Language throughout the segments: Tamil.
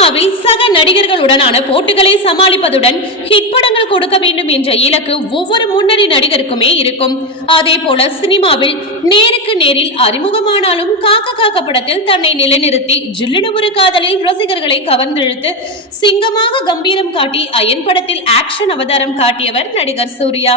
சினிமாவில் சக நடிகர்களுடனான போட்டிகளை சமாளிப்பதுடன் ஹிட் படங்கள் கொடுக்க வேண்டும் என்ற இலக்கு ஒவ்வொரு முன்னணி நடிகருக்குமே இருக்கும். அதே போல சினிமாவில் நேருக்கு நேரில் அறிமுகமானாலும் காக்க காக்க படத்தில் தன்னை நிலைநிறுத்தி ஜில்லின ஒரு காதலில் ரசிகர்களை கவர்ந்தெழுத்து சிங்கமாக கம்பீரம் காட்டி அயன் படத்தில் ஆக்ஷன் அவதாரம் காட்டியவர் நடிகர் சூர்யா.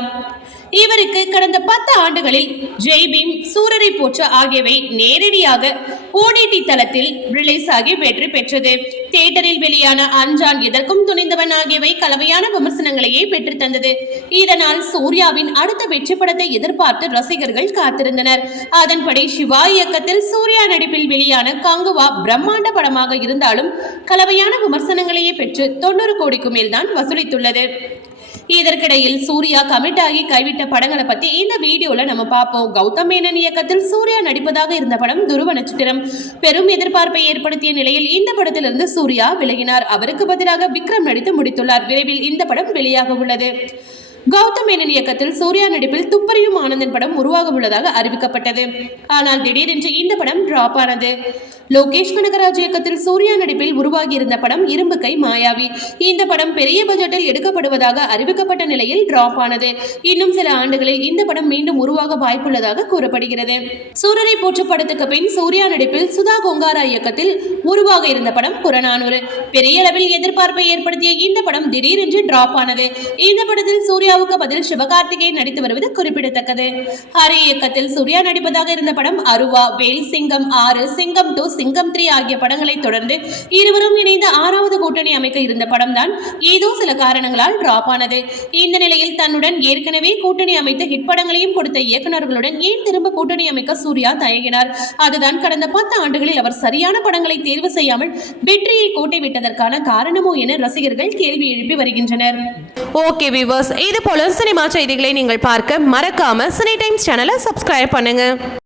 இவருக்கு கடந்த பத்து ஆண்டுகளில் ஜெய்பீம் சூரரை போற்ற ஆகியவை நேரடியாக ஓடிடி தளத்தில் ரிலீஸ் ஆகி வெற்றி பெற்றது. தியேட்டரில் வெளியான அஞ்சான் எதற்கும் துணிந்தவன் ஆகியவை கலவையான விமர்சனங்களையே பெற்று தந்தது. இதனால் சூர்யாவின் அடுத்த வெற்றி படத்தை எதிர்பார்த்து ரசிகர்கள் காத்திருந்தனர். அதன்படி சிவா இயக்கத்தில் சூர்யா நடிப்பில் வெளியான காங்குவா பிரம்மாண்ட படமாக இருந்தாலும் கலவையான விமர்சனங்களையே பெற்று தொண்ணூறு கோடிக்கு மேல் தான் வசூலித்துள்ளது. இதற்கிடையில் சூர்யா கமிட் ஆகி கைவிட்ட படங்களை பத்தி இந்த வீடியோல நம்ம பார்ப்போம். கௌதம் மேனன் இயக்கத்தில் சூர்யா நடிப்பதாக இருந்த படம் துருவ நட்சத்திரம். பெரும் எதிர்பார்ப்பை ஏற்படுத்திய நிலையில் இந்த படத்திலிருந்து சூர்யா விலகினார். அவருக்கு பதிலாக விக்ரம் நடித்து முடித்துள்ளார். விரைவில் இந்த படம் வெளியாக உள்ளது கௌதம் மேனன் இயக்கத்தில் சூர்யா நடிப்பில் துப்பறியும் ஆனந்தன் படம் உருவாக உள்ளதாக அறிவிக்கப்பட்டது. ஆனால் திடீரென்று இந்த படம் டிராப் ஆனது. லோகேஷ் கனகராஜ் இயக்கத்தில் சூர்யா நடிப்பில் உருவாகியிருந்த படம் இரும்பு கை மாயாவி. இந்த படம் பெரிய பட்ஜெட்டில் எடுக்கப்படுவதாக அறிவிக்கப்பட்ட நிலையில் டிராப் ஆனது. இன்னும் சில ஆண்டுகளில் இந்த படம் மீண்டும் உருவாக வாய்ப்புள்ளதாக கூறப்படுகிறது. சூரரை போற்று படத்துக்கு பின் சூர்யா நடிப்பில் சுதா கொங்காரா இயக்கத்தில் உருவாக இருந்த படம் புறநானூறு. பெரிய அளவில் எதிர்பார்ப்பை ஏற்படுத்திய இந்த படம் திடீரென்று டிராப் ஆனது. இந்த படத்தில் சூர்யா சூர்யாவுக்கு பதில் சிவகார்த்திகேயன் நடித்து வருவது குறிப்பிடத்தக்கது. ஹரி இயக்கத்தில் சூர்யா நடிப்பதாக இருந்த படம் அருவா வேல் சிங்கம் ஆறு சிங்கம் டூ சிங்கம் த்ரீ ஆகிய படங்களை தொடர்ந்து இருவரும் இணைந்த ஆறாம் கூட்டணி அமைக்க இருந்த படம் தான் ஏதோ சில காரணங்களால் டிராப் ஆனது. இந்த நிலையில் தன்னுடன் ஏற்கனவே கூட்டணி அமைத்த ஹிட் படங்களையும் கொடுத்த இயக்குநர்களுடன் ஏன் திரும்ப கூட்டணி அமைக்க சூர்யா தயங்கினார்? அதுதான் கடந்த பத்து ஆண்டுகளில் அவர் சரியான படங்களை தேர்வு செய்யாமல் வெற்றியை கோட்டை விட்டதற்கான காரணமோ என ரசிகர்கள் கேள்வி எழுப்பி வருகின்றனர். ஓகே விவர்ஸ் இது போல சினிமா செய்திகளை நீங்கள் பார்க்க மறக்காம சினி டைம்ஸ் சேனலை சப்ஸ்கிரைப் பண்ணுங்க.